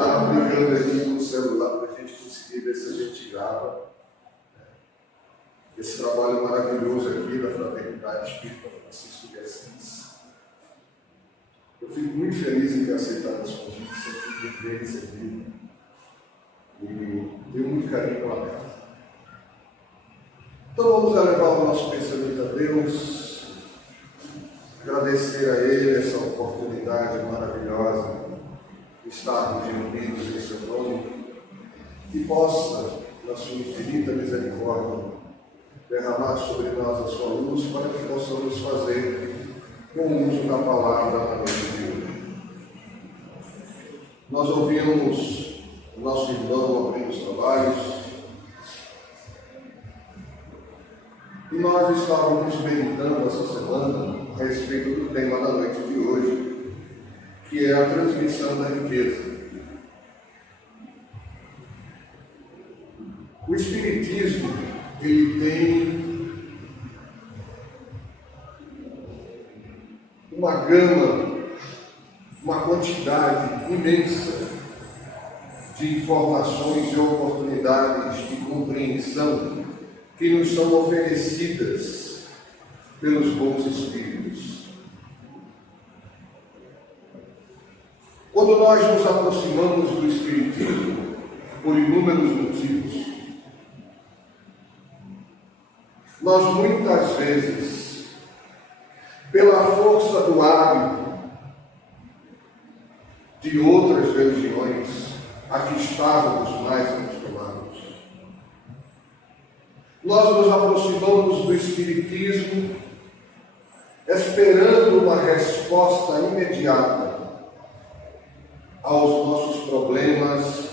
estava brigando aqui no celular para a gente conseguir ver se a gente grava esse trabalho maravilhoso aqui da Fraternidade Espírita Francisco de Assis. Eu fico muito feliz em ter aceitado esse convite, sempre fico bem recebido e tenho muito carinho pela casa. Então vamos levar o nosso pensamento a Deus, agradecer a Ele essa oportunidade maravilhosa de estarmos reunidos em seu nome, que possa, na sua infinita misericórdia, derramar sobre nós a sua luz para que possamos fazer com uso da palavra na noite de hoje. Nós ouvimos o nosso irmão abrindo os trabalhos e nós estávamos meditando essa semana a respeito do tema da noite de hoje, que é a transmissão da riqueza. O Espiritismo, ele tem uma gama, uma quantidade imensa de informações e oportunidades de compreensão que nos são oferecidas pelos bons espíritos. Quando nós nos aproximamos do Espiritismo, por inúmeros motivos, nós muitas vezes, pela força do hábito de outras religiões a que estávamos mais acostumados, nós nos aproximamos do Espiritismo esperando uma resposta imediata aos nossos problemas,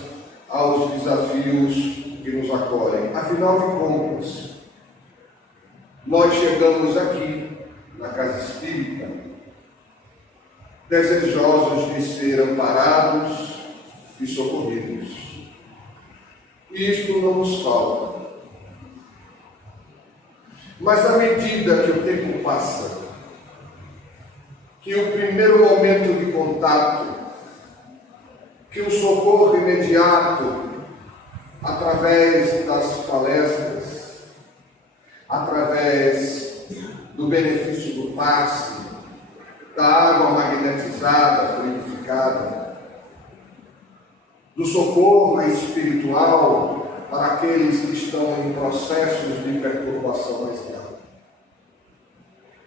aos desafios que nos acolhem. Afinal de contas, nós chegamos aqui, na Casa Espírita, desejosos de ser amparados e socorridos. E isto não nos falta. Mas à medida que o tempo passa, que o primeiro momento de contato, que o socorro imediato, através das palestras, através do benefício do passe, da água magnetizada, purificada, do socorro espiritual para aqueles que estão em processos de perturbação mais grave.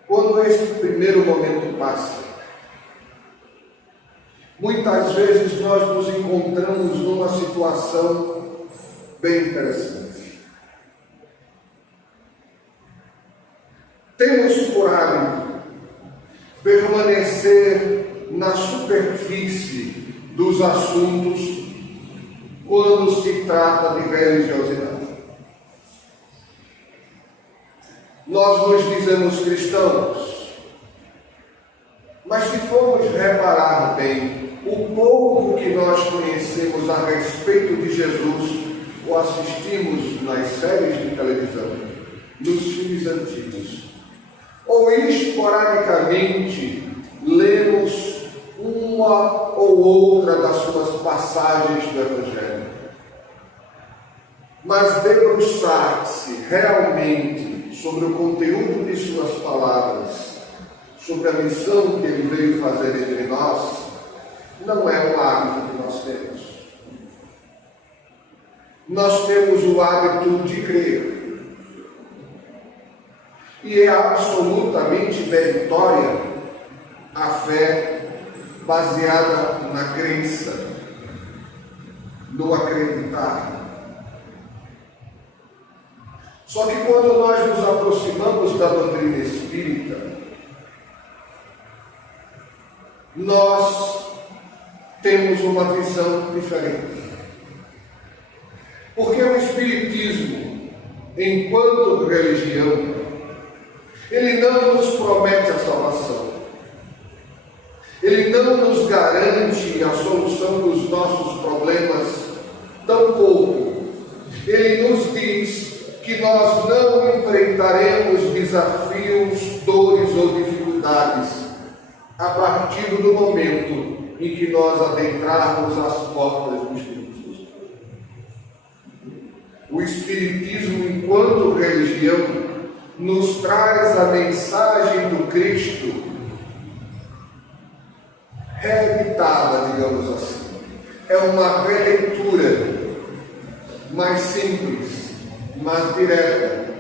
Quando esse primeiro momento passa, muitas vezes nós nos encontramos numa situação bem interessante. Temos por hábito permanecer na superfície dos assuntos quando se trata de religiosidade. Nós nos dizemos cristãos, mas se formos reparar bem, o pouco que nós conhecemos a respeito de Jesus, ou assistimos nas séries de televisão, nos filmes antigos, ou esporadicamente lemos uma ou outra das suas passagens do Evangelho. Mas debruçar-se realmente sobre o conteúdo de suas palavras, sobre a missão que ele veio fazer entre nós, não é um hábito que nós temos. Nós temos o hábito de crer. E é absolutamente meritória a fé baseada na crença, no acreditar. Só que quando nós nos aproximamos da doutrina espírita, nós temos uma visão diferente. Porque o Espiritismo, enquanto religião, ele não nos promete a salvação. Ele não nos garante a solução dos nossos problemas, tampouco. Ele nos diz que nós não enfrentaremos desafios, dores ou dificuldades a partir do momento em que nós adentrarmos as portas do Espiritismo. O Espiritismo, enquanto religião, nos traz a mensagem do Cristo reeditada, digamos assim. É uma releitura mais simples, mais direta,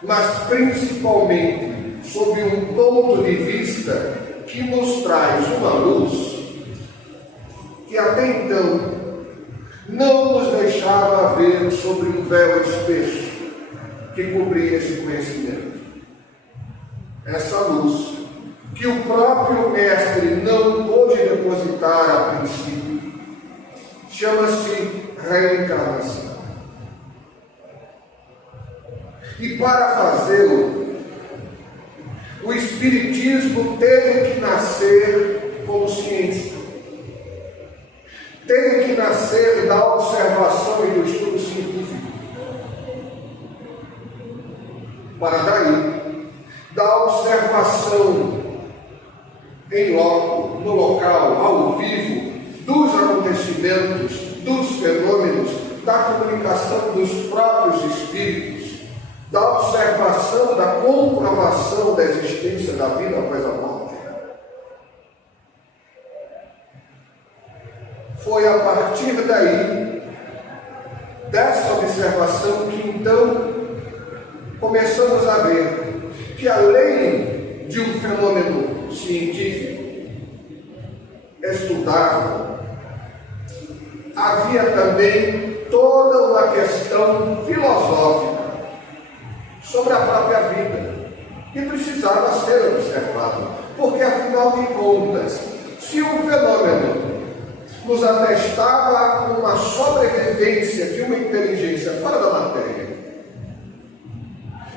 mas principalmente sob um ponto de vista que nos traz uma luz que até então não nos deixava ver sobre um véu espesso que cobria esse conhecimento. Essa luz que o próprio Mestre não pôde depositar a princípio, chama-se reencarnação. E para fazê-lo, o Espiritismo teve que nascer como ciência. Teve que nascer da observação e do estudo científico. Para daí, da observação em loco, no local, ao vivo, dos acontecimentos, dos fenômenos, da comunicação dos próprios espíritos, da observação, da comprovação da existência da vida após a morte. Foi a partir daí, dessa observação, que então começamos a ver que, além de um fenômeno científico estudável, havia também toda uma questão filosófica sobre a própria vida, que precisava ser observada, porque, afinal de contas, se um fenômeno nos atestava uma sobrevivência de uma inteligência fora da matéria,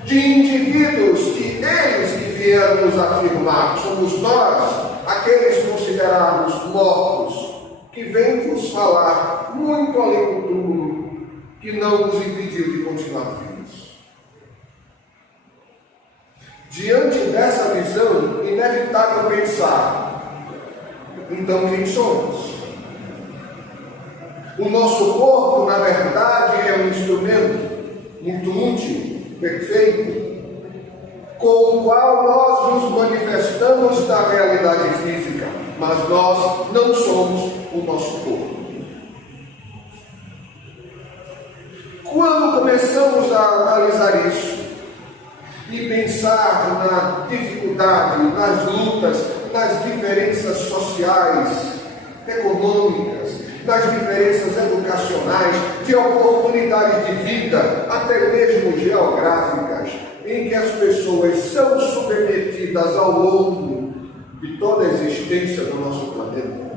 de indivíduos que eles que vieram nos afirmar, somos nós, aqueles considerados mortos, que vêm nos falar muito além do túmulo, que não nos impediu de continuar vivos. Diante dessa visão, inevitável pensar, então quem somos? O nosso corpo, na verdade, é um instrumento muito útil, perfeito, com o qual nós nos manifestamos na realidade física, mas nós não somos o nosso corpo. Quando começamos a analisar isso e pensar na dificuldade, nas lutas, nas diferenças sociais, econômicas, das diferenças educacionais, de oportunidades de vida, até mesmo geográficas, em que as pessoas são submetidas ao longo de toda a existência do nosso planeta.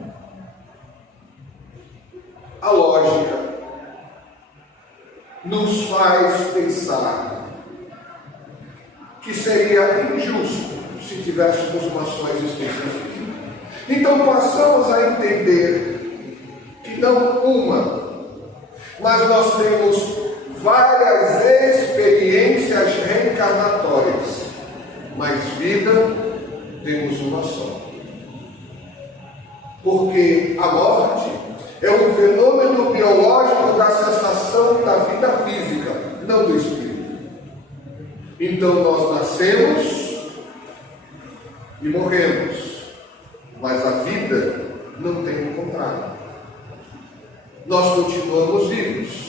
A lógica nos faz pensar que seria injusto se tivéssemos uma só existência física. Então passamos a entender que não uma, mas nós temos várias experiências reencarnatórias, mas vida temos uma só. Porque a morte é um fenômeno biológico da cessação da vida física, não do espírito. Então nós nascemos e morremos, mas a vida não tem o contrário. Nós continuamos vivos.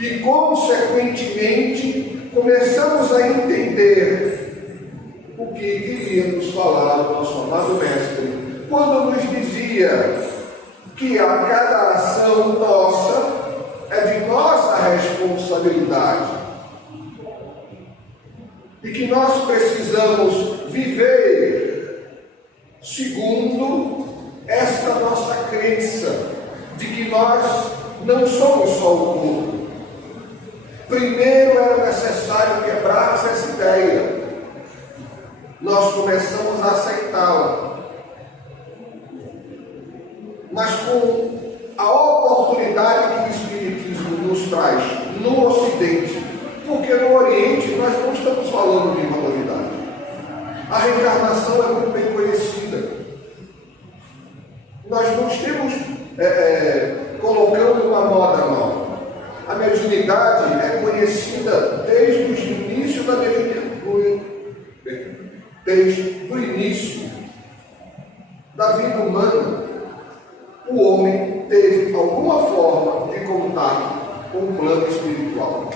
E, consequentemente, começamos a entender o que iria nos falar o nosso amado Mestre, quando nos dizia que a cada ação nossa é de nossa responsabilidade e que nós precisamos viver segundo esta nossa crença de que nós não somos só o corpo. Primeiro era necessário quebrarmos essa ideia. Nós começamos a aceitá-la. Mas com a oportunidade que o Espiritismo nos traz no Ocidente, porque no Oriente nós não estamos falando de uma novidade. A reencarnação é muito bem conhecida. estemos colocando uma moda nova. A mediunidade é conhecida desde o início da mediunidade, desde o início da vida humana. O homem teve alguma forma de contato com o plano espiritual.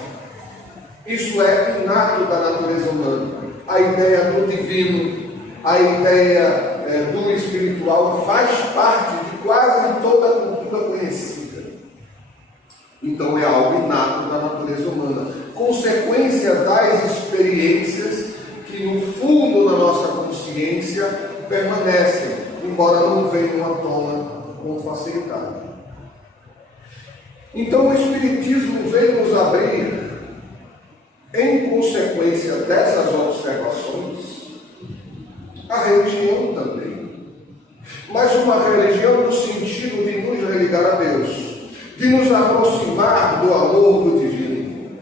Isso é inato da natureza humana. A ideia do divino, a ideia do espiritual faz parte de quase toda a cultura conhecida. Então é algo inato da natureza humana, consequência das experiências que no fundo da nossa consciência permanecem, embora não venham à tona com facilidade. Então o Espiritismo veio nos abrir, em consequência dessas observações, a religião também. Mas uma religião no sentido de nos religar a Deus, de nos aproximar do amor do divino.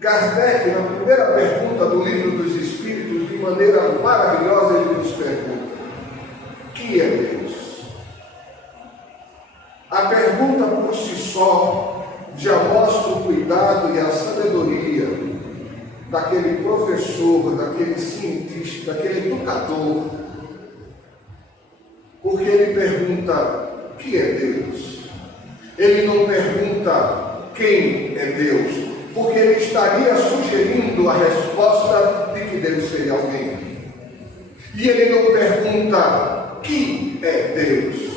Kardec, na primeira pergunta do Livro dos Espíritos, de maneira maravilhosa, ele nos pergunta: o que é Deus? A pergunta por si só já mostra o cuidado e a sabedoria daquele professor, daquele cientista, daquele educador, porque ele pergunta: o que é Deus? Ele não pergunta quem é Deus, porque ele estaria sugerindo a resposta de que Deus seria alguém. E ele não pergunta que é Deus,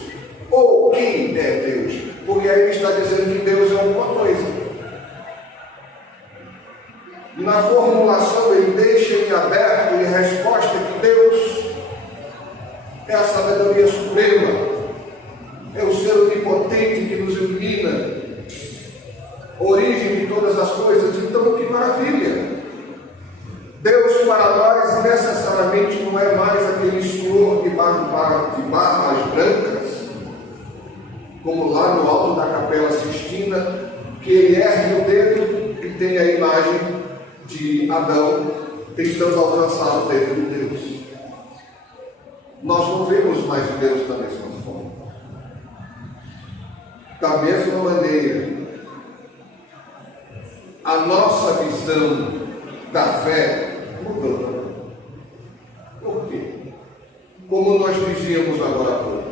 ou quem é Deus, porque aí ele está dizendo que Deus é alguma coisa. E na formulação ele deixa em aberto e a resposta é que Deus é a sabedoria suprema, é o ser onipotente que nos ilumina, origem de todas as coisas. Então, que maravilha! Deus para nós necessariamente não é mais aquele senhor de barbas brancas, como lá no alto da Capela Sistina, que ele ergue o dedo e tem a imagem de Adão tentando alcançar o dedo de Deus. Nós não vemos mais Deus da mesma forma. Da mesma maneira, a nossa visão da fé mudou. Por quê? Como nós dizíamos agora há pouco,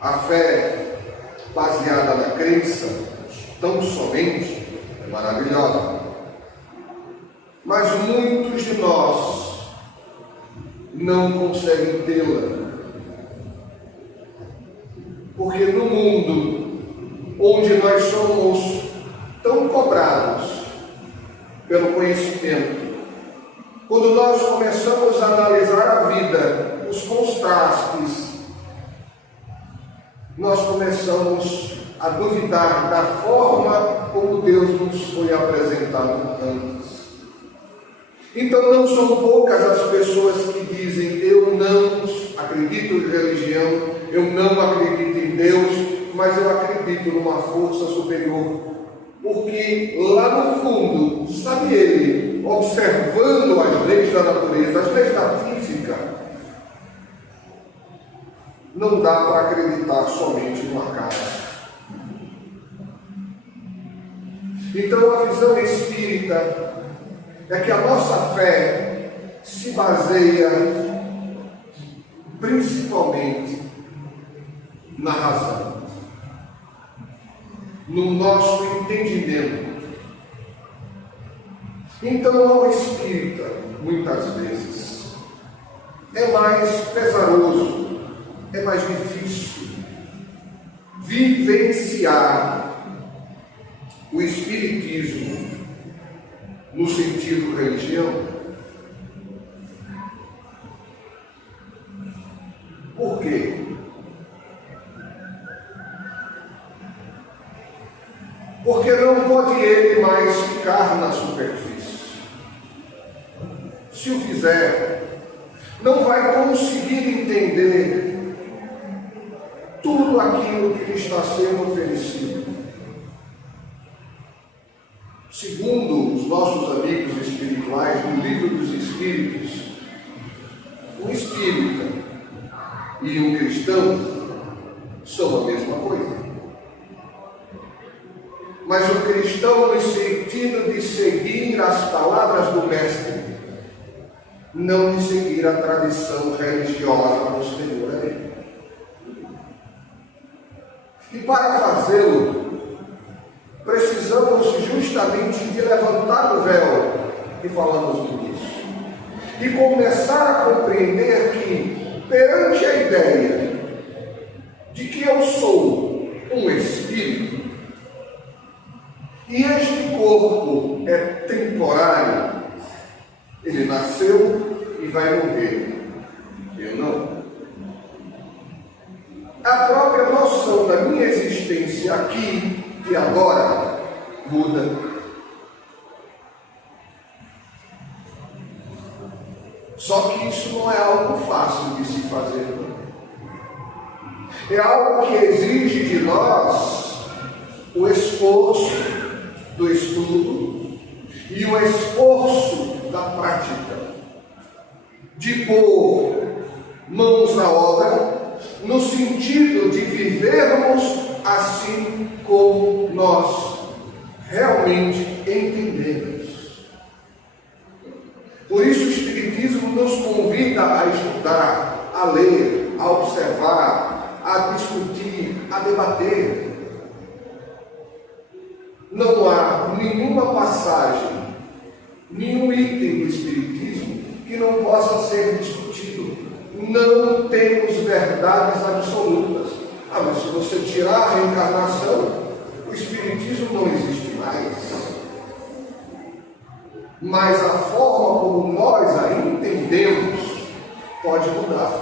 a fé baseada na crença, tão somente, é maravilhosa. Mas muitos de nós não conseguem tê-la. Porque no mundo onde nós somos tão cobrados pelo conhecimento, quando nós começamos a analisar a vida, os contrastes, nós começamos a duvidar da forma como Deus nos foi apresentado antes. Então não são poucas as pessoas que dizem: eu não acredito em religião, eu não acredito em Deus, mas eu acredito numa força superior. Porque lá no fundo, sabe ele, observando as leis da natureza, as leis da física, não dá para acreditar somente no acaso. Então a visão espírita é que a nossa fé se baseia principalmente na razão, no nosso entendimento. Então ao espírita, muitas vezes, é mais pesaroso, é mais difícil vivenciar o espiritismo no sentido religião. Por quê? Porque não pode ele mais ficar na superfície. Se o fizer, não vai conseguir entender tudo aquilo que lhe está sendo oferecido. Segundo os nossos amigos espirituais, no Livro dos Espíritos, um espírita e um cristão são a mesma coisa. Mas o cristão, no sentido de seguir as palavras do Mestre, não de seguir a tradição religiosa posterior a ele. E para fazê-lo, precisamos justamente de levantar o véu que falamos no início e começar a compreender que, perante a ideia de que eu sou um espírito e este corpo é temporário, ele nasceu e vai morrer, eu não. A própria noção da minha existência aqui e agora muda. Só que isso não é algo fácil de se fazer. É algo que exige de nós o esforço do estudo e o esforço da prática, de pôr mãos na obra, no sentido de vivermos assim como nós realmente entendemos. Por isso o Espiritismo nos convida a estudar, a ler, a observar, a discutir, a debater. Não há nenhuma passagem, nenhum item do Espiritismo que não possa ser discutido. Não temos verdades absolutas. Mas se você tirar a reencarnação, o Espiritismo não existe mais. Mas a forma como nós a entendemos pode mudar.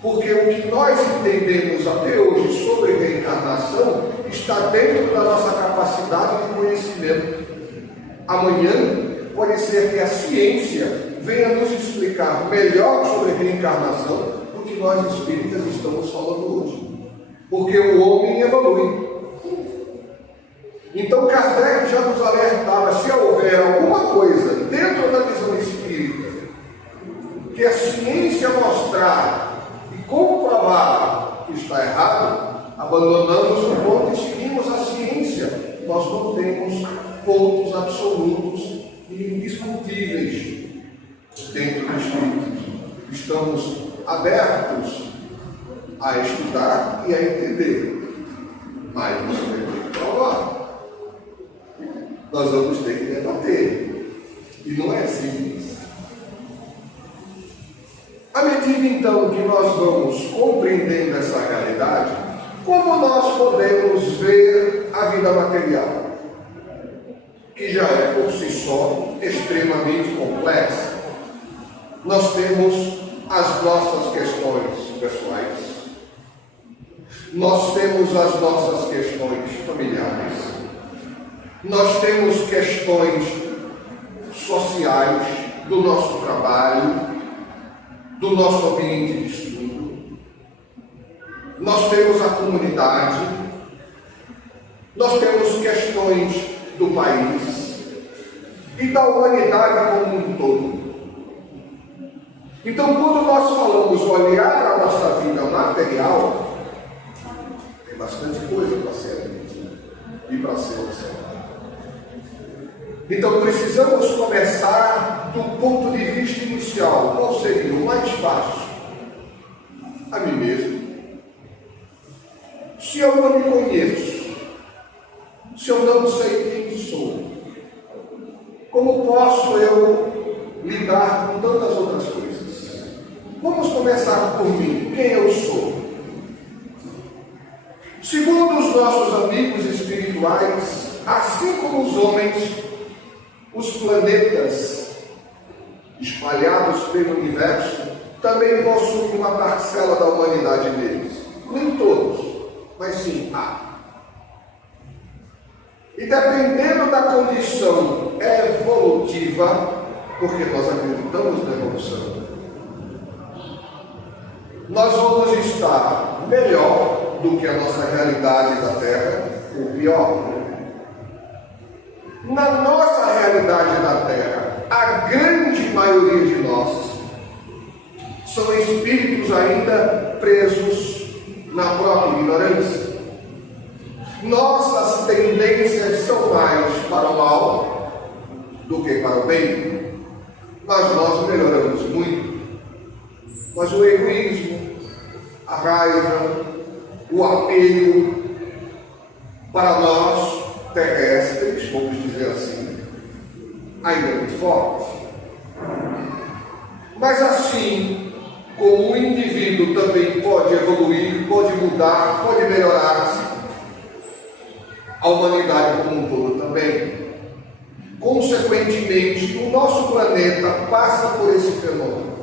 Porque o que nós entendemos até hoje sobre reencarnação está dentro da nossa capacidade de conhecimento. Amanhã pode ser que a ciência venha nos explicar melhor sobre reencarnação do que nós espíritas estamos falando hoje. Porque o homem evolui. Então Kardec já nos alertava, se houver alguma coisa dentro da visão espírita que a ciência mostrar e comprovar que está errado, abandonamos o ponto e seguimos a ciência. Nós não temos pontos absolutos e indiscutíveis dentro do Espiritismo. Estamos abertos a estudar e a entender, mas nós temos que provar. Nós vamos ter que debater. E não é simples. À medida então que nós vamos compreendendo essa realidade, como nós podemos ver a vida material, que já é por si só extremamente complexa. Nós temos as nossas questões pessoais, nós temos as nossas questões familiares, nós temos questões sociais do nosso trabalho, do nosso ambiente de estudo, nós temos a comunidade, nós temos questões do país e da humanidade como um todo. Então, quando nós falamos olhar a nossa vida material, tem bastante coisa para ser admitida e para ser observada. Então, precisamos começar do ponto de vista inicial. Qual seria o mais fácil? A mim mesmo. Se eu não me conheço, se eu não sei quem sou, como posso eu lidar com tantas outras coisas? Vamos começar por mim. Quem eu sou? Segundo os nossos amigos espirituais, assim como os homens, os planetas espalhados pelo universo também possuem uma parcela da humanidade neles. Nem todos, mas sim há. E dependendo da condição evolutiva, porque nós acreditamos na evolução, nós vamos estar melhor do que a nossa realidade da Terra, ou pior. Na nossa realidade da Terra, a grande maioria de nós são espíritos ainda presos na própria ignorância. Nossas tendências são mais para o mal do que para o bem, mas nós melhoramos muito. Mas o egoísmo, a raiva, o apego para nós terrestres, vamos dizer assim, ainda é muito forte. Mas assim como o indivíduo também pode evoluir, pode mudar, pode melhorar-se, a humanidade como um todo também. Consequentemente, o nosso planeta passa por esse fenômeno.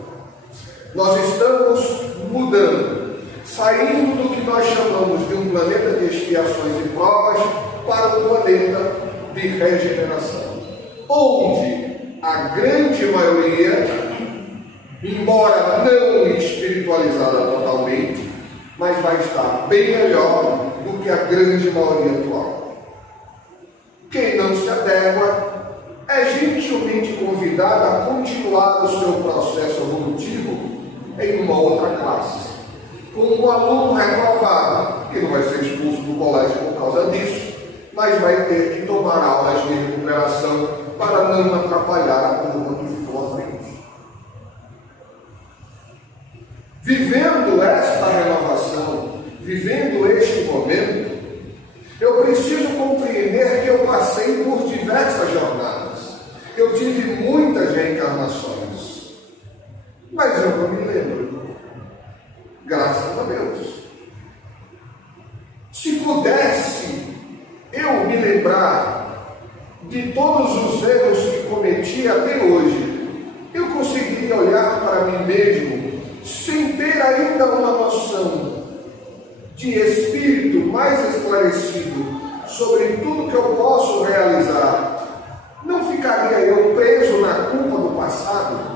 Nós estamos mudando, saindo do que nós chamamos de um planeta de expiações e provas para um planeta de regeneração, onde a grande maioria, embora não espiritualizada totalmente, mas vai estar bem melhor do que a grande maioria atual. Quem não se adequa é gentilmente convidado a continuar o seu processo evolutivo em uma outra classe, como um aluno reprovado, que não vai ser expulso do colégio por causa disso, mas vai ter que tomar aulas de recuperação para não atrapalhar a turma que ficou à frente. Vivendo esta renovação, vivendo este momento, eu preciso compreender que eu passei por diversas jornadas. Eu tive muitas reencarnações, mas eu não me lembro. Graças a Deus. Se pudesse eu me lembrar de todos os erros que cometi até hoje, eu conseguiria olhar para mim mesmo sem ter ainda uma noção de espírito mais esclarecido sobre tudo que eu posso realizar. Não ficaria eu preso na culpa do passado?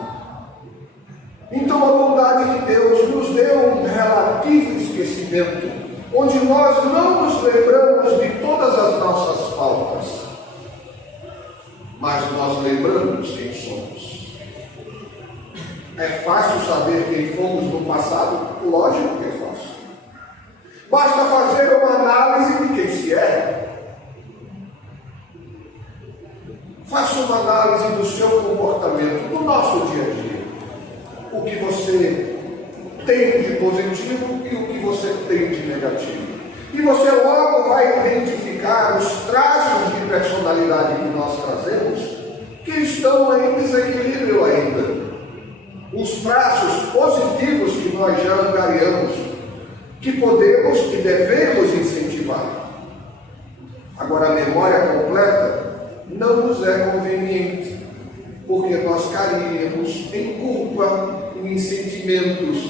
Então a bondade de Deus nos deu um relativo esquecimento, onde nós não nos lembramos de todas as nossas faltas, mas nós lembramos quem somos. É fácil saber quem fomos no passado? Lógico que é fácil. Basta fazer uma análise de quem se é. Faça uma análise do seu comportamento, do nosso dia a dia. O que você tem de positivo e o que você tem de negativo. E você logo vai identificar os traços de personalidade que nós trazemos que estão em desequilíbrio ainda. Os traços positivos que nós já angariamos, que podemos e devemos incentivar. Agora, a memória completa não nos é conveniente, porque nós cairíamos em culpa, em sentimentos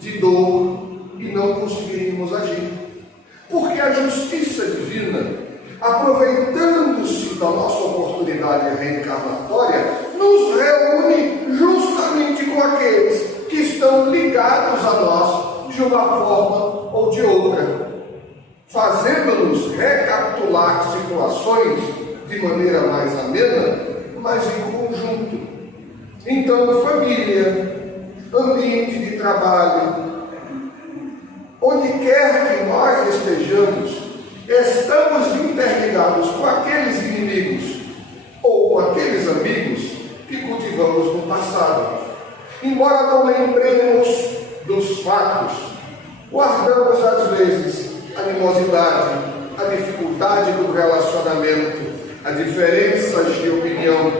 de dor e não conseguiríamos agir. Porque a justiça divina, aproveitando-se da nossa oportunidade reencarnatória, nos reúne justamente com aqueles que estão ligados a nós de uma forma ou de outra, fazendo-nos recapitular situações de maneira mais amena, mas em conjunto. Então, família, ambiente de trabalho, onde quer que nós estejamos, estamos interligados com aqueles inimigos ou com aqueles amigos que cultivamos no passado. Embora não lembremos dos fatos, guardamos às vezes a animosidade, a dificuldade do relacionamento, as diferenças de opinião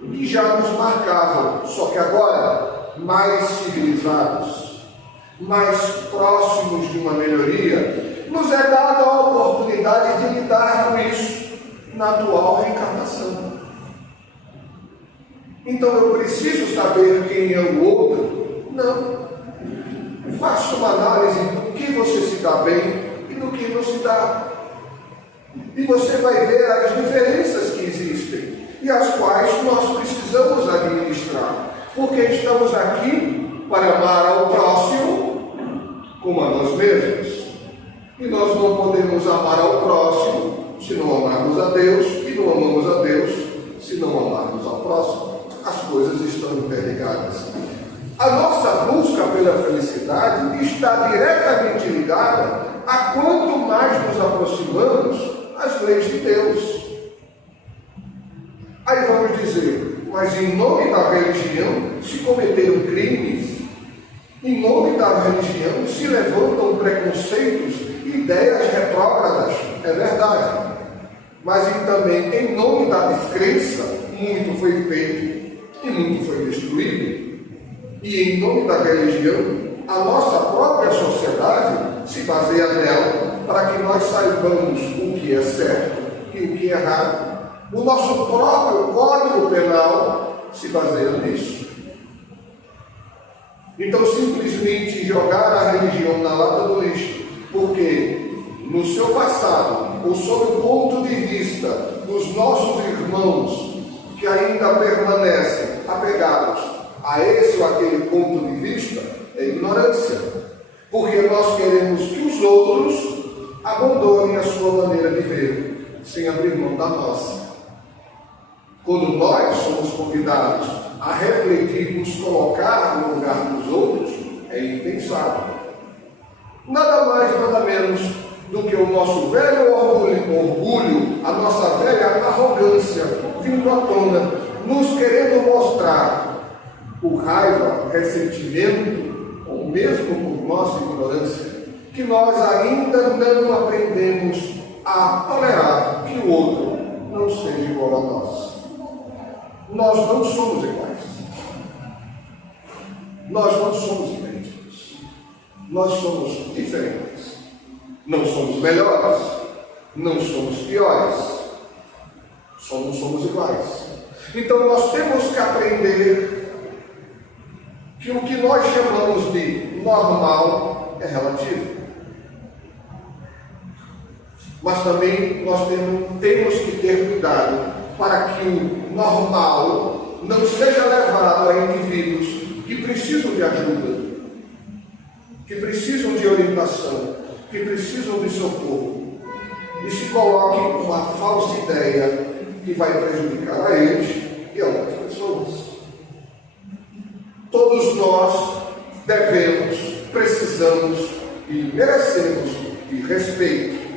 que já nos marcavam, só que agora mais civilizados, mais próximos de uma melhoria, nos é dada a oportunidade de lidar com isso na atual reencarnação. Então eu preciso saber quem é o outro? Não. Faça uma análise do que você se dá bem e do que não se dá. E você vai ver as diferenças que existem e as quais nós precisamos administrar. Porque estamos aqui para amar ao próximo como a nós mesmos. E nós não podemos amar ao próximo se não amarmos a Deus, e não amamos a Deus se não amarmos ao próximo. As coisas estão interligadas. A nossa busca pela felicidade está diretamente ligada a quanto mais nos aproximamos das leis de Deus. Aí vamos dizer, mas em nome da religião se cometeram crimes, em nome da religião se levantam preconceitos e ideias retrógradas, é verdade. Mas também em nome da descrença, muito foi feito e muito foi destruído. E em nome da religião, a nossa própria sociedade se baseia nela para que nós saibamos o que é certo e o que é errado. O nosso próprio Código Penal se baseia nisso. Então, simplesmente jogar a religião na lata do lixo, porque no seu passado, ou sob o ponto de vista dos nossos irmãos que ainda permanecem apegados a esse ou aquele ponto de vista, é ignorância. Porque nós queremos que os outros abandonem a sua maneira de ver, sem abrir mão da nossa. Quando nós somos convidados a refletir, nos colocar no lugar dos outros, é impensável. Nada mais, nada menos do que o nosso velho orgulho, a nossa velha arrogância vindo à tona, nos querendo mostrar por raiva, ressentimento, ou mesmo por nossa ignorância, que nós ainda não aprendemos a tolerar que o outro não seja igual a nós. Nós não somos iguais. Nós não somos idênticos. Nós somos diferentes. Não somos melhores. Não somos piores. Só não somos iguais. Então nós temos que aprender que o que nós chamamos de normal é relativo. Mas também nós temos que ter cuidado para que o normal não seja levado a indivíduos que precisam de ajuda, que precisam de orientação, que precisam de socorro, e se coloque uma falsa ideia que vai prejudicar a eles e a outras pessoas. Todos nós devemos, precisamos e merecemos de respeito,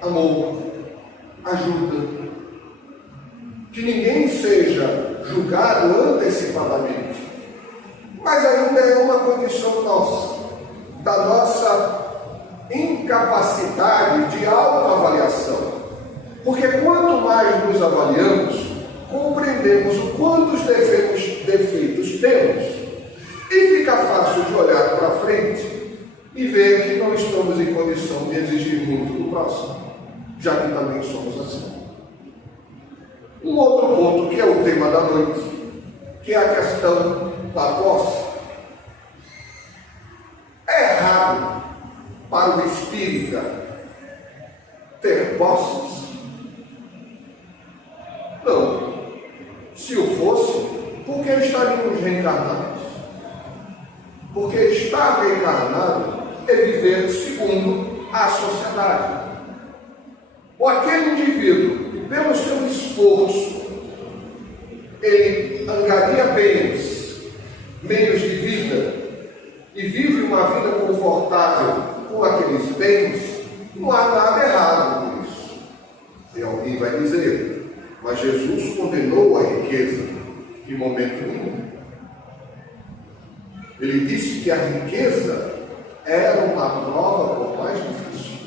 amor, ajuda. Que ninguém seja julgado antecipadamente. Mas ainda é uma condição nossa, da nossa incapacidade de autoavaliação. Porque quanto mais nos avaliamos, compreendemos o quantos defeitos temos. E fica fácil de olhar para frente e ver que não estamos em condição de exigir muito do próximo, já que também somos assim. Um outro ponto, que é o tema da noite, que é a questão da posse. É errado para o espírita ter posses? Não. Se o fosse, por que estaríamos reencarnados? Porque estar reencarnado é viver segundo a sociedade. Ou aquele indivíduo que, pelo seu esforço, ele angaria bens, meios de vida, e vive uma vida confortável com aqueles bens, não há nada errado com isso. E alguém vai dizer, mas Jesus condenou a riqueza em momento nenhum. Ele disse que a riqueza era uma prova por mais difícil.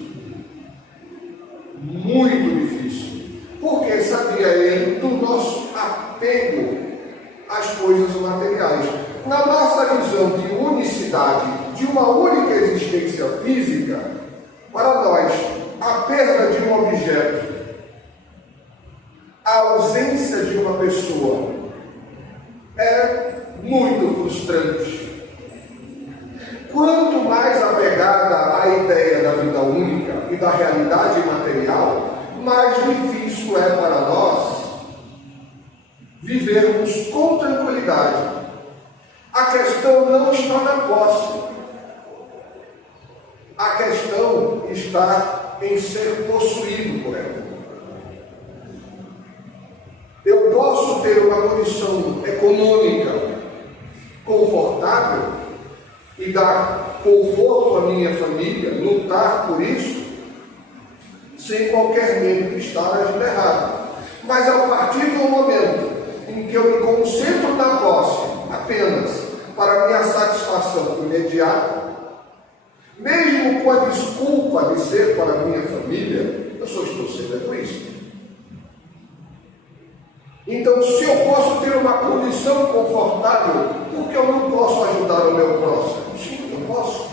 Muito difícil. Porque sabia ele do nosso apego às coisas materiais. Na nossa visão de unicidade, de uma única existência física, para nós, a perda de um objeto, a ausência de uma pessoa, é muito frustrante. Quanto mais apegada à ideia da vida única e da realidade material, mais difícil é para nós vivermos com tranquilidade. A questão não está na posse. A questão está em ser possuído por ela. Eu posso ter uma condição econômica confortável e dar conforto à minha família, lutar por isso, sem qualquer medo de estar agindo errado. Mas a partir do momento em que eu me concentro na posse apenas para minha satisfação imediata, mesmo com a desculpa de ser para a minha família, eu só estou sendo egoísta. Então, se eu posso ter uma condição confortável, por que eu não posso ajudar o meu próximo? Sim, eu posso.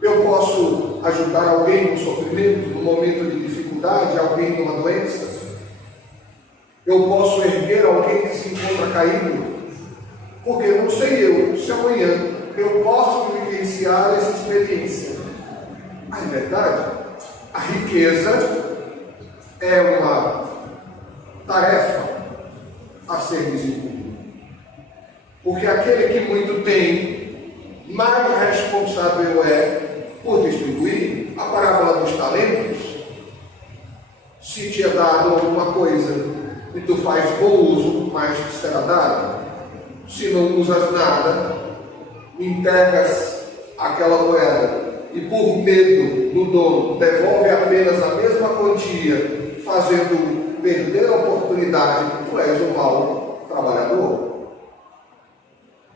Eu posso ajudar alguém no sofrimento, no momento de dificuldade, alguém numa doença. Eu posso erguer alguém que se encontra caído, porque não sei eu se amanhã eu posso vivenciar essa experiência. A verdade, a riqueza é uma tarefa a ser desenvolvida. Porque aquele que muito tem, mais responsável é por distribuir. A parábola dos talentos, se te é dado alguma coisa e tu faz bom uso, mais te será dado. Se não usas nada, entregas aquela moeda e por medo do dono devolve apenas a mesma quantia, fazendo perder a oportunidade, tu és um mau trabalhador.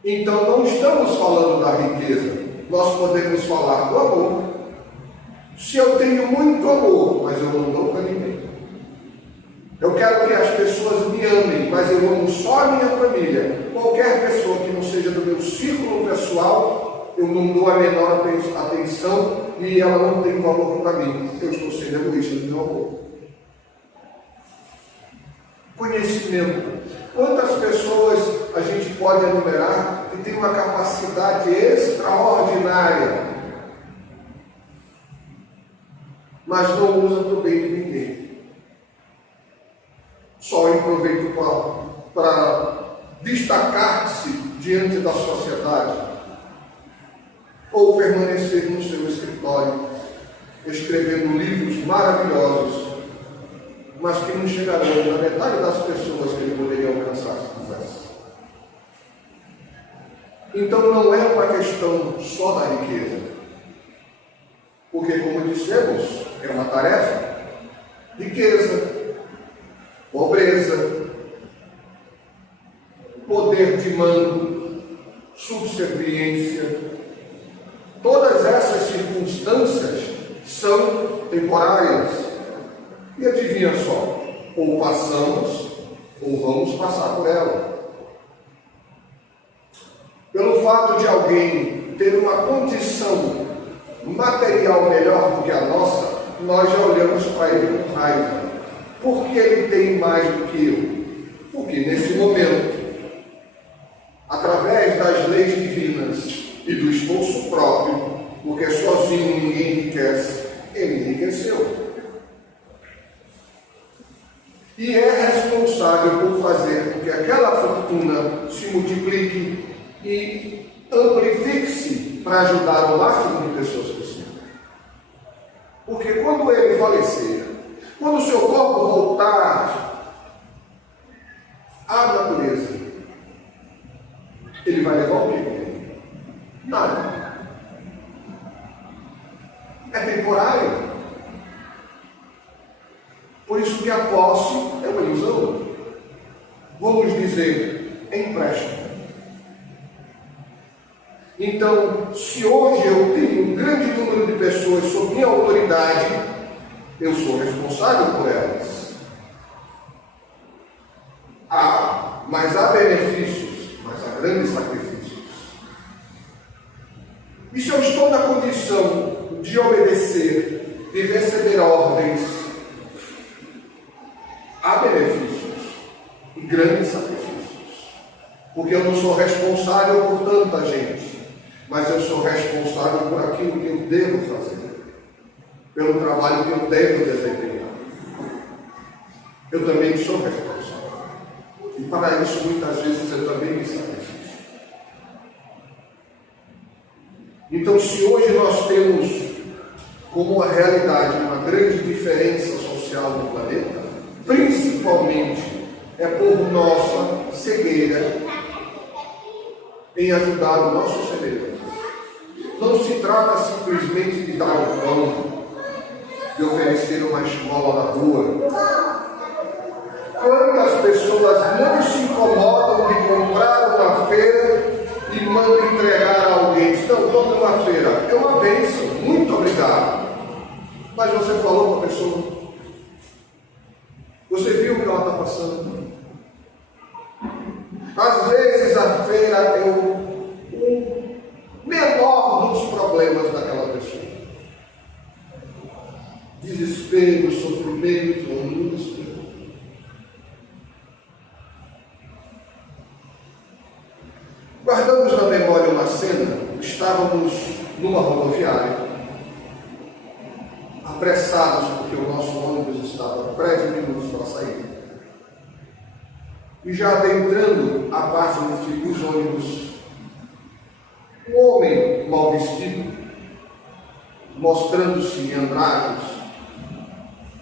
Então não estamos falando da riqueza, nós podemos falar do amor. Se eu tenho muito amor, mas eu não dou para ninguém, eu quero que as pessoas me amem, mas eu amo só a minha família. Qualquer pessoa que não seja do meu círculo pessoal, eu não dou a menor atenção e ela não tem valor para mim. Eu estou sendo egoísta do meu amor. Conhecimento. Quantas pessoas a gente pode enumerar que tem uma capacidade extraordinária, mas não usa para o bem de ninguém? Só em proveito para destacar-se diante da sociedade, ou permanecer no seu escritório, escrevendo livros maravilhosos, mas que não chegarão na metade das pessoas que ele poderia alcançar se quisesse. Então não é uma questão só da riqueza, porque, como dissemos, é uma tarefa. Riqueza, pobreza, poder de mando, subserviência, todas essas circunstâncias são temporárias. E adivinha só, ou passamos, ou vamos passar por ela. Pelo fato de alguém ter uma condição material melhor do que a nossa, nós já olhamos para ele com raiva. Por que ele tem mais do que eu? Porque nesse momento, através das leis divinas e do esforço próprio, porque sozinho ninguém enriquece, ele enriqueceu. E é responsável por fazer com que aquela fortuna se multiplique e amplifique-se para ajudar o máximo de pessoas possível. Porque quando ele falecer, quando o seu corpo voltar à natureza, ele vai levar o quê? Nada. É temporário. Por isso que a posse é uma ilusão. Vamos dizer, é empréstimo. Então, se hoje eu tenho um grande número de pessoas sob minha autoridade, eu sou responsável por elas. Mas há benefícios, mas há grandes sacrifícios. E se eu estou na condição de obedecer, de receber ordens, há benefícios e grandes sacrifícios. Porque eu não sou responsável por tanta gente, mas eu sou responsável por aquilo que eu devo fazer, pelo trabalho que eu devo desempenhar. Eu também sou responsável. E para isso, muitas vezes, eu também me sacrifico. Então, se hoje nós temos como uma realidade uma grande diferença social no planeta, principalmente é por nossa cegueira em ajudar o nosso semelhante. Não se trata simplesmente de dar um pão, de oferecer uma esmola na rua. Quantas pessoas não se incomodam de comprar uma feira e mandam entregar a alguém? Não, toma uma feira. É uma bênção, muito obrigado. Mas você falou para a pessoa, você viu o que ela está passando? Às vezes a feira é o menor dos problemas daquela pessoa. Desespero, sofrimento, angústia. Guardamos na memória uma cena. Estávamos numa rodoviária, apressados porque o nosso ônibus estava breves minutos para sair. E já adentrando a parte onde ficam os ônibus, um homem mal vestido, mostrando-se em andrajos,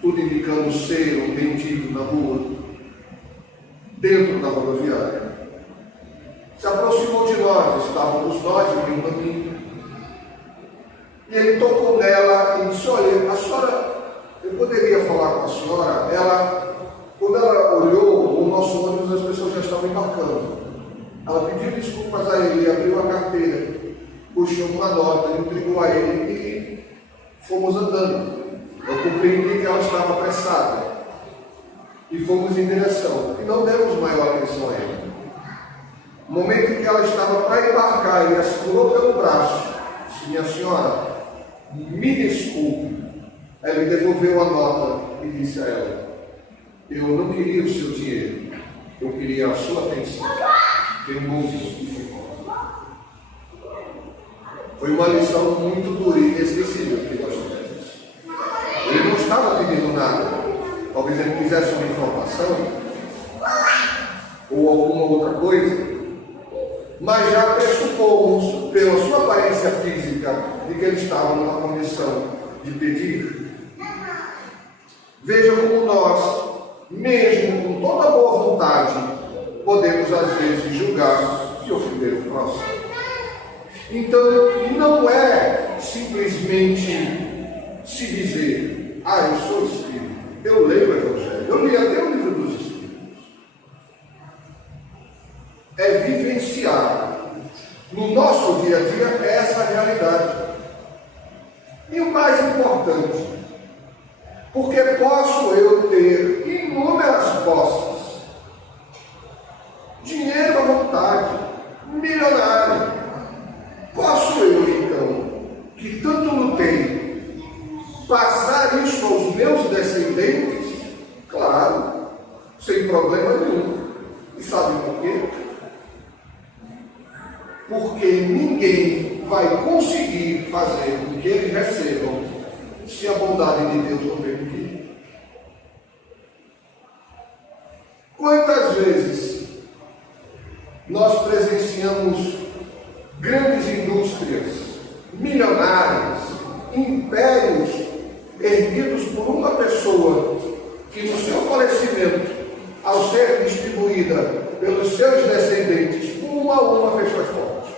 tudo indicando ser um mendigo na rua, dentro da rodoviária, se aproximou de nós, estávamos nós e um amigo, e ele tocou nela e disse, olha, a senhora, eu poderia falar com a senhora? Quando ela olhou o nosso ônibus, as pessoas já estavam embarcando. Ela pediu desculpas a ele, abriu a carteira, puxou uma nota, entregou a ele e fomos andando. Eu compreendi que ela estava apressada e fomos em direção. E não demos maior atenção a ela. No momento em que ela estava para embarcar, ele a segurou pelo braço. Disse, minha senhora, me desculpe. Ela me devolveu a nota e disse a ela, eu não queria o seu dinheiro, eu queria a sua atenção. Tem músicos que ficam. Foi uma lição muito dura e inesquecível que nós tivemos. Ele não estava pedindo nada. Talvez ele quisesse uma informação ou alguma outra coisa, mas já pressupomos, pela sua aparência física, de que ele estava numa condição de pedir. Veja como nós, mesmo com toda a boa vontade, podemos às vezes julgar e ofender o próximo. Então, não é simplesmente se dizer, eu sou espírita, eu leio o Evangelho, eu li até o livro dos Espíritos. É vivenciar no nosso dia a dia essa realidade. E o mais importante, porque posso eu ter inúmeras posses, dinheiro à vontade, milionário. Posso eu, então, que tanto lutei, passar isso aos meus descendentes? Claro, sem problema nenhum. E sabe por quê? Porque ninguém vai conseguir fazer com que eles recebam se a bondade de Deus não permitir. Quantas vezes nós presenciamos grandes indústrias, milionárias, impérios erguidos por uma pessoa que no seu falecimento, ao ser distribuída pelos seus descendentes, uma a uma fechou as portas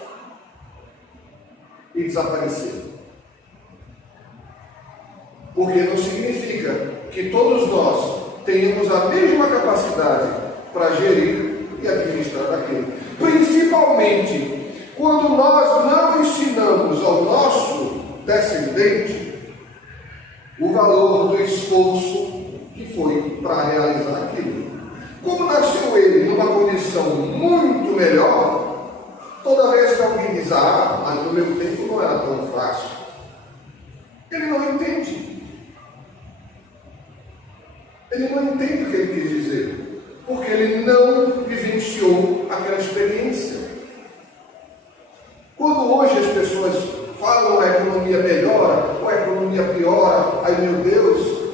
e desapareceu. Porque não significa que todos nós tenhamos a mesma capacidade para gerir e administrar aquilo. Principalmente quando nós não ensinamos ao nosso descendente o valor do esforço que foi para realizar aquilo. Como nasceu ele numa condição muito melhor, toda vez que alguém diz, mas no meu tempo não era tão fácil, ele não entende. Ele não entende o que ele quis dizer, porque ele não vivenciou aquela experiência. Quando hoje as pessoas falam a economia melhora, ou a economia piora, ai meu Deus,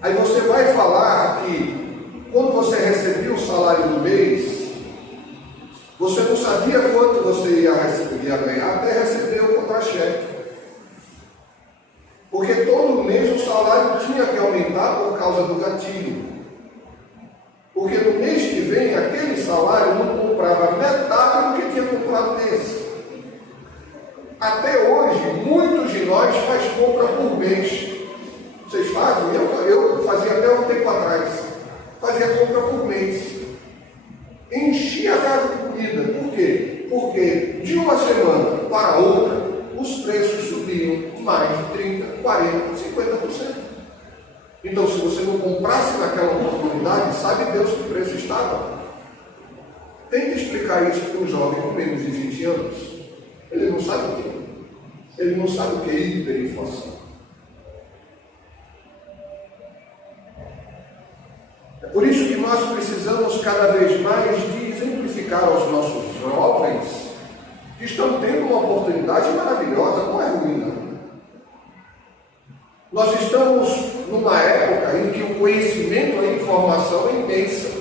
aí você vai falar que quando você recebia o salário do mês, você não sabia quanto você ia ganhar até receber o contra-cheque. Porque todo mês o salário tinha que aumentar por causa do gatilho. Porque no mês que vem, aquele salário não comprava metade do que tinha Até hoje, muitos de nós faz compra por mês. Vocês fazem? Eu fazia até um tempo atrás. Fazia compra por mês. Enchia a casa de comida. Por quê? Porque de uma semana para outra, os preços subiam mais de 30%, 40%, 50%. Então, se você não comprasse naquela oportunidade, sabe Deus que preço estava? Tente explicar isso para um jovem com menos de 20 anos. Ele não sabe o que é. Ele não sabe o que é hiperinflação. É por isso que nós precisamos cada vez mais de exemplificar aos nossos jovens que estão tendo uma oportunidade maravilhosa, não é ruim, não. Nós estamos numa época em que o conhecimento, a informação é imensa.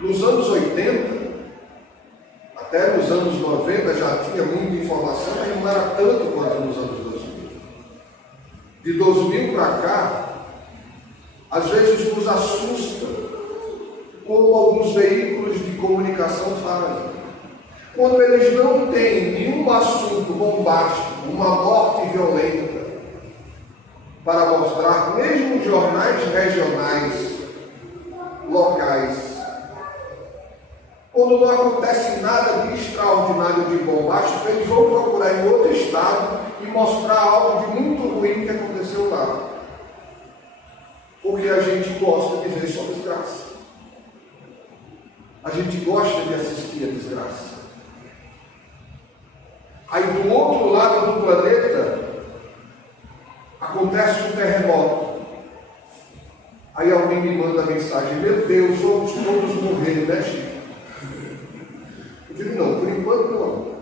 Nos anos 80, até nos anos 90 já tinha muita informação, mas não era tanto quanto nos anos 2000. De 2000 para cá, às vezes nos assusta como alguns veículos de comunicação fazem. Quando eles não têm nenhum assunto bombástico, uma morte violenta, para mostrar, mesmo jornais regionais, locais, quando não acontece nada de extraordinário, de bombástico, eles vão procurar em outro estado e mostrar algo de muito ruim que aconteceu lá. Porque a gente gosta de ver só desgraça. A gente gosta de assistir a desgraça. Aí do outro lado do planeta acontece um terremoto. Aí alguém me manda a mensagem: meu Deus, vamos todos morrer, né, Chico? Eu digo: não, por enquanto não.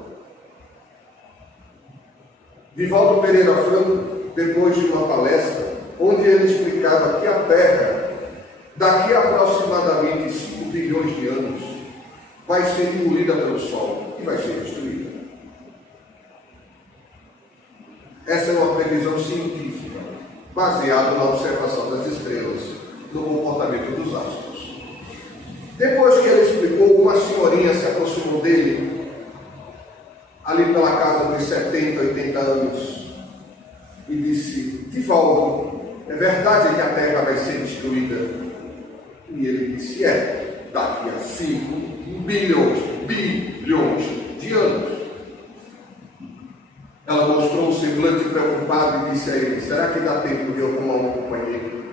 Divaldo Pereira Franco, depois de uma palestra, onde ele explicava que a Terra, daqui a aproximadamente 5 bilhões de anos, vai ser engolida pelo Sol e vai ser destruída. Essa é uma previsão científica, baseada na observação das estrelas, no comportamento dos astros. Depois que ele explicou, uma senhorinha se aproximou dele, ali pela casa dos 70, 80 anos, e disse: Divaldo, é verdade que a Terra vai ser destruída? E ele disse: é, daqui a 5 bilhões de anos. Ela mostrou um semblante preocupado e disse a ele: será que dá tempo de eu arrumar um companheiro?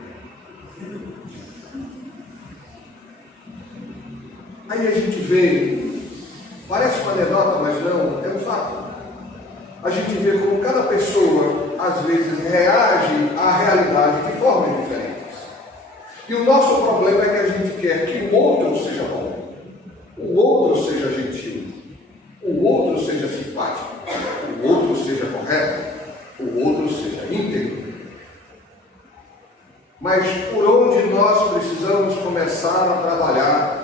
Aí a gente vê, parece uma anedota, mas não, é um fato. A gente vê como cada pessoa, às vezes, reage à realidade de formas diferentes. E o nosso problema é que a gente quer que o outro seja bom, o outro seja gentil, o outro seja simpático, o outro seja correto, o outro seja íntegro. Mas por onde nós precisamos começar a trabalhar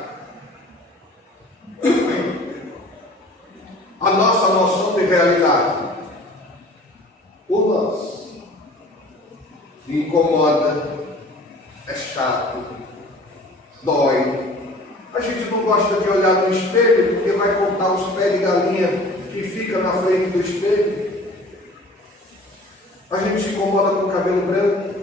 a nossa noção de realidade? Por nós. Incomoda, é chato, dói. A gente não gosta de olhar no espelho porque vai cortar os pés de galinha que fica na frente do espelho. A gente se incomoda com o cabelo branco.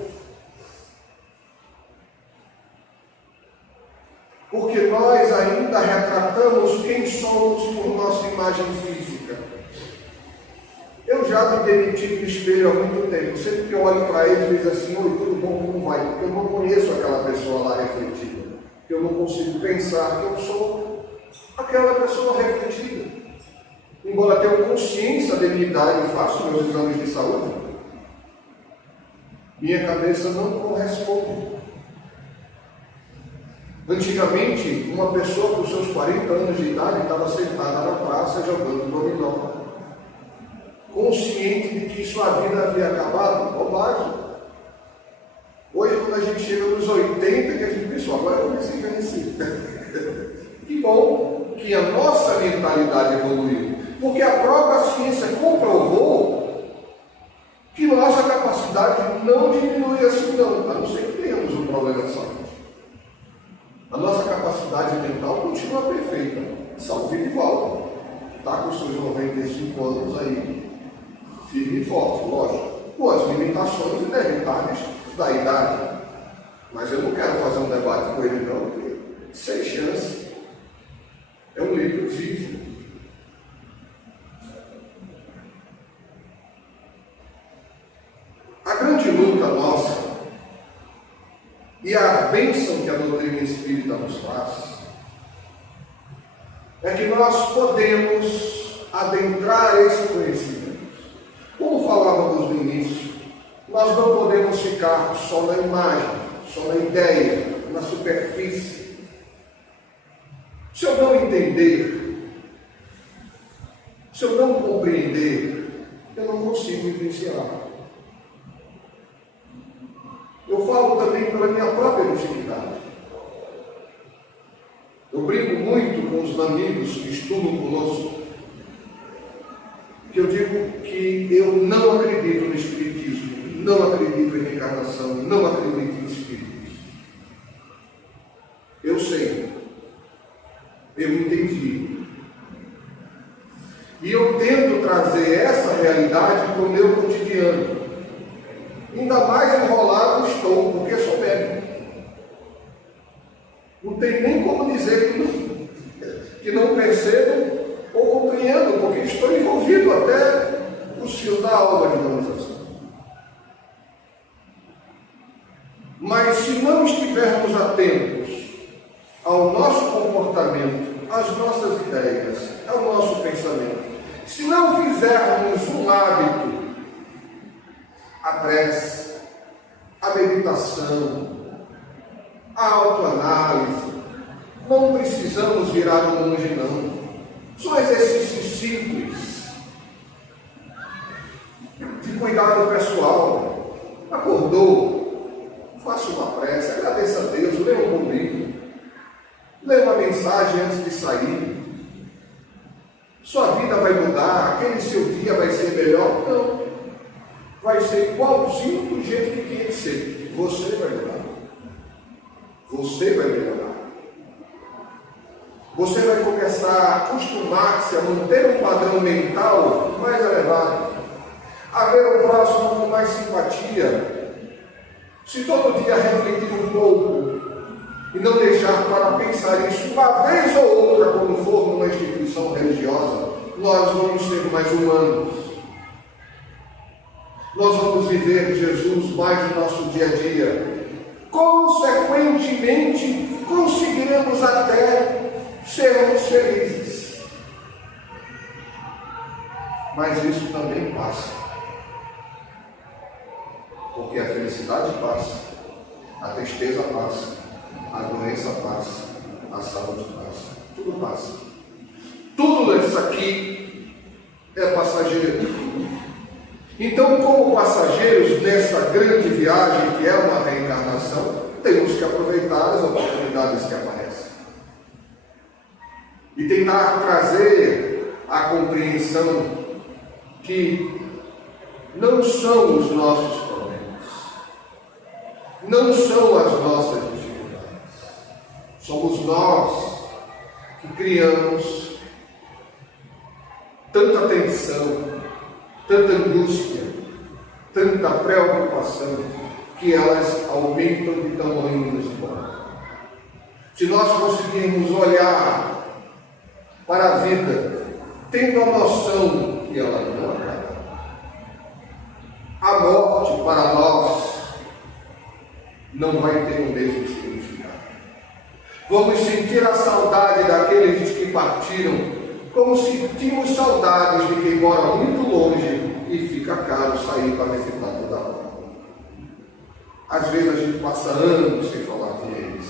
Porque nós ainda retratamos quem somos por nossa imagem física. Eu já me demiti do espelho há muito tempo. Sempre que eu olho para ele, diz assim: oi, tudo bom, como vai? Porque eu não conheço aquela pessoa lá refletida. Eu não consigo pensar que eu sou aquela pessoa refletida. Embora tenha consciência da minha idade e faço meus exames de saúde, minha cabeça não corresponde. Antigamente, uma pessoa com seus 40 anos de idade estava sentada na praça jogando dominó, consciente de que sua vida havia acabado. Bobagem. Hoje, quando a gente chega nos 80, que a gente pensa: agora eu comecei a envelhecer. Que bom que a nossa mentalidade evoluiu, porque a própria ciência comprovou que nossa capacidade não diminui assim não, a não ser que tenhamos um problema de saúde. A nossa capacidade mental continua perfeita, salve de volta. está com seus 95 anos aí, firme e forte, lógico, com as limitações inevitáveis da idade. Mas eu não quero fazer um debate com ele, não, porque sem chance. É um livro vivo. A grande luta nossa e a bênção que a doutrina espírita nos traz é que nós podemos adentrar esse conhecimento. Como falávamos no início, nós não podemos ficar só na imagem, só na ideia, na superfície. Se eu não entender, se eu não compreender, eu não consigo vivenciar. Eu falo também pela minha própria dificuldade. Eu brinco muito com os amigos que estudam conosco, que eu digo que eu não acredito no Espiritismo, não acredito em reencarnação, não acredito em Espíritos. Eu sei, eu entendi. E eu tento trazer essa realidade para o meu cotidiano. Ainda mais enrolado estou, porque sou médico. Não tem nem como dizer que não percebo ou compreendo, porque estou envolvido até os fios da alma de harmonização. Mas se não estivermos atentos ao nosso comportamento, às nossas ideias, ao nosso pensamento, se não fizermos um hábito, a prece, a meditação, a autoanálise, não precisamos virar um monge, não. São exercícios simples de cuidado pessoal. Acordou, faça uma prece, agradeça a Deus, leia um bom livro, leia uma mensagem antes de sair. Sua vida vai mudar, aquele seu dia vai ser melhor? Não. Vai ser igualzinho do jeito que tinha que ser. Você vai mudar. Você vai melhorar. Você vai começar a acostumar-se a manter um padrão mental mais elevado, a ver o próximo com mais simpatia. Se todo dia refletir um pouco e não deixar para pensar isso uma vez ou outra, quando for numa instituição religiosa, nós vamos ser mais humanos. Nós vamos viver Jesus mais no nosso dia a dia. Consequentemente, conseguiremos até sermos felizes. Mas isso também passa. Porque a felicidade passa, a tristeza passa, a doença passa, a saúde passa. Tudo passa. Tudo isso aqui é passageiro. Então, como passageiros nessa grande viagem que é uma reencarnação, temos que aproveitar as oportunidades que aparecem. E tentar trazer a compreensão que não são os nossos problemas, não são as nossas dificuldades. Somos nós que criamos tanta tensão, tanta angústia, tanta preocupação, que elas aumentam de tamanho nos incomodam. Se nós conseguirmos olhar para a vida, tendo a noção que ela não acaba, a morte para nós não vai ter o mesmo significado. Vamos sentir a saudade daqueles que partiram, como sentimos saudades de quem mora muito longe e fica caro sair para visitar toda hora. Às vezes a gente passa anos sem falar com eles,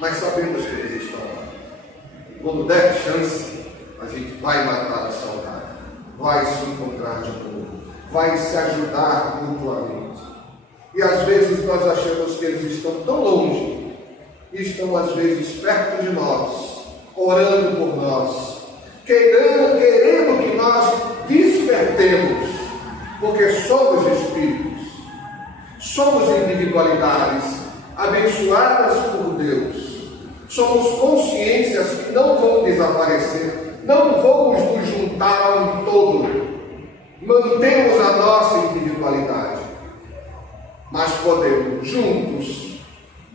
mas sabemos que eles estão lá. Quando der chance, a gente vai matar a saudade, vai se encontrar de novo, vai se ajudar mutuamente. E às vezes nós achamos que eles estão tão longe, e estão às vezes perto de nós, orando por nós, querendo que nós despertemos, porque somos espíritos, somos individualidades abençoadas por Deus, somos consciências que não vão desaparecer, não vamos nos juntar a um todo, mantemos a nossa individualidade, mas podemos juntos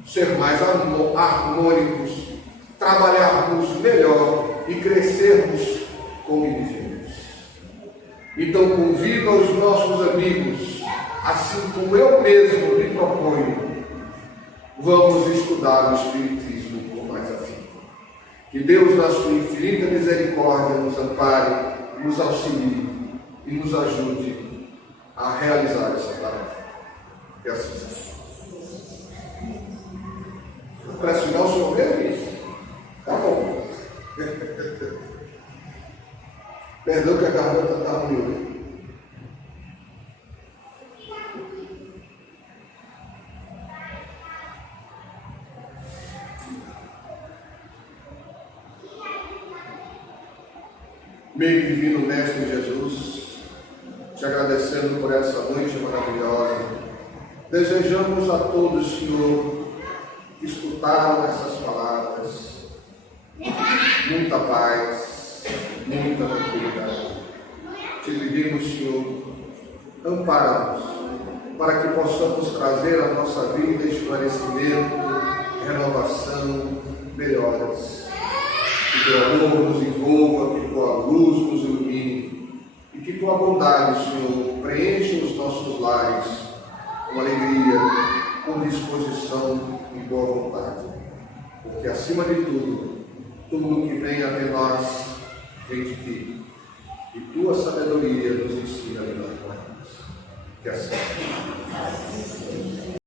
ser mais harmônicos, trabalharmos melhor e crescermos como indivíduos. Então convido aos nossos amigos, assim como eu mesmo me proponho, vamos estudar o Espiritismo com mais afinco. Que Deus, na sua infinita misericórdia, nos ampare, nos auxilie e nos ajude a realizar essa tarefa. E assim seja. Para assinar o senhor mesmo? Tá bom. Perdão que a garganta está ruim. Meu divino Mestre Jesus, te agradecendo por essa noite maravilhosa, desejamos a todos, Senhor, que escutaram essas palavras, muita paz, muita tranquilidade. Te pedimos, Senhor, ampara-nos, para que possamos trazer à nossa vida esclarecimento, renovação, melhoras. Que teu amor nos envolva, que tua luz nos ilumine e que tua bondade, Senhor, preencha os nossos lares com alegria, com disposição e boa vontade. Porque, acima de tudo, tudo que vem até nós vem de ti. E tua sabedoria nos ensina a lidar com elas. Que assim.